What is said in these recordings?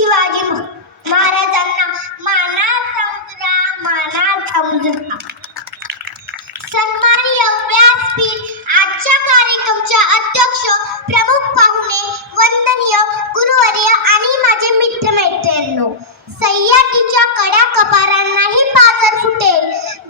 शिवाजी महाराजांना मानात समुद्रा सन्माननीय व्यासपीठ आजच्या कार्यक्रमाच्या अध्यक्ष प्रमुख पाहुणे वंदनीय गुरुवर्य आणि माझे मित्रमैत्रिणींनो, सह्याद्रीच्या कड्या कपारांनाही पाझर फुटेल,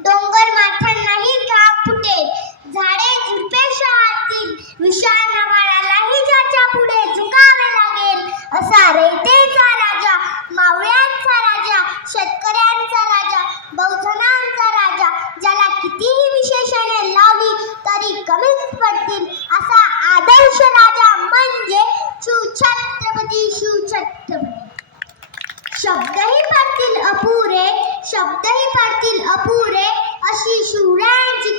डोंगर माथ्यांनाही घाम फुटेल, झाडे झुडपे शहातील विशाल नभाळालाही ज्याच्या पुढे झुकावे लागेल असा रयतेचा राजा, मावळ्यांचा राजा, शेतकऱ्यांचा राजा, बहुजनांचा राजा, ज्याला कितीही विशेषणे लावली तरी कमीच पडतील असा आदर्श राजा म्हणजे शिवछत्रपती शब्दही पडतील अपुरे अशी शिवरायांची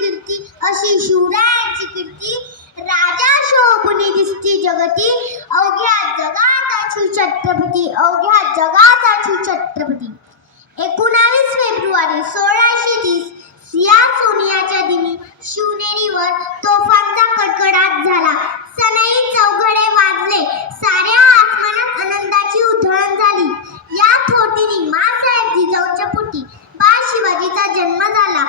कीर्ती राजा शोभुनी दिसती जगती, अवघ्या जगाचा शिवछत्रपती 19 फेब्रुवारी 1630 या सोनियाच्या दिनी शिवनेरीवर तोफांचा कडकडाट झाला. सनई चौघडे वाजले, साऱ्या आसमानात आनंदाची उधळण झाली. या थोटीने माँसाहेब जिजाऊच्या पोटी बाळ शिवाजीचा जन्म झाला.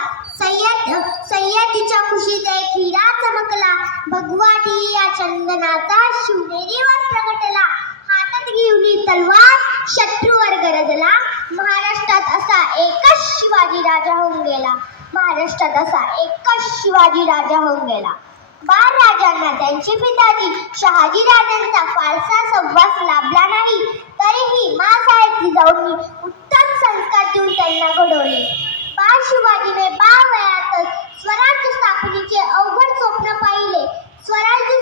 सह्याद्रीच्या खुशीत एक हिरा चमकला, भगवाटी या चंदनाचा शिवनेरीवर प्रगटला. हातात घेऊन तलवार शत्रूवर गरजला. महाराष्ट्रात असा एकच शिवाजी राजा होऊन गेला. बाळराजांना त्यांचे पिताजी शहाजी राजांचा फारसा सहवास लाभला नाही, तरीही माँसाहेब जिजाऊंनी उत्तम संस्कार देऊन त्यांना घडवले. बाळ शिवाजीने बालवयातच स्वराज्य स्थापनेचे अवघड स्वप्न पाहिले. स्वराज्य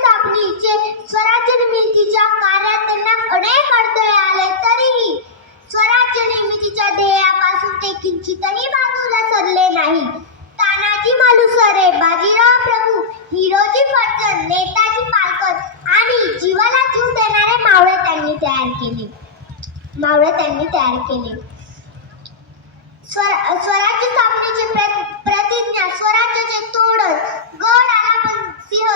निर्मितीच्या कार्यात त्यांना अनेक अडथळे आले, तरीही स्वराज्य निर्मितीच्या ध्येयापासून ते किंचितही बाजूला सरले नाही. तानाजी मालुसरे, बाजीराव प्रभू, हिरोजी फडकन, नेताजी पालकर आणि जीवाला जीव देणारे मावळे त्यांनी तयार केले. स्वराज्य स्थापनेची प्रतिज्ञा, स्वराज्याचे तोडण, गड आला पण सिंह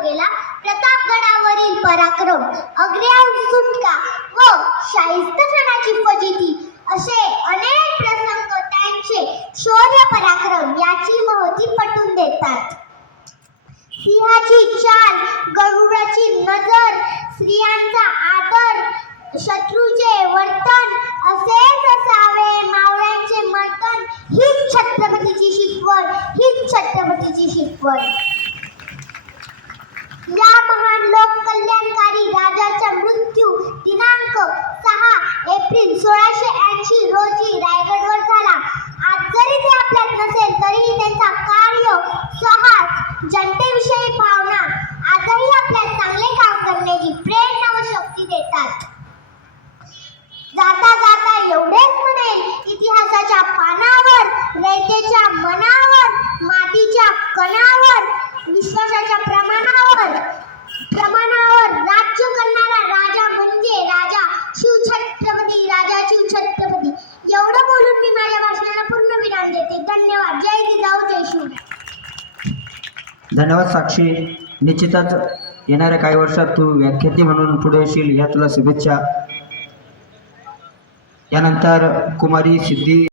गेला, प्रतापगडावरील पराक्रम, आग्र्याहून सुटका व शाहिस्तेखानाची फजिती असे अनेक प्रसंग त्यांचे शौर्य पराक्रम याची महती पटवून देतात. सिंहाची चाल, गरुडाची नजर, स्त्रियांचा आदर, शत्रूचे वर्तन असेच असावे मावळ्यांचे मर्तन, हीच छत्रपतीची शिकवण. या महान लोककल्याणकारी राजाचा मृत्यू दिनांक 6 एप्रिल 1680 रोजी रायगडवर झाला. आज जरी ते आपल्यात नसेल तरीही त्यांचा कार्य, साहस, जनतेविषयी भावना आजही आपल्याला चांगले काम करण्याची प्रेरणा व शक्ती देतात. जाता जाता एवढेच म्हणेल, इतिहासाच्या पानावर, रयतेच्या मनावर, मातीच्या कणावर, विश्वासाच्या प्रमाणावर राज्य करणारा राजा म्हणजे राजा शिवछत्रपती. एवढं बोलून मी माझ्या भाषणाला पूर्ण विराम देते. धन्यवाद. जय जिजाऊ, जय शिवराय. धन्यवाद साक्षी. निश्चितच येणाऱ्या काही वर्षात तू व्याख्याती म्हणून पुढे येशील, ह्या तुला शुभेच्छा. यानंतर कुमारी सिद्धी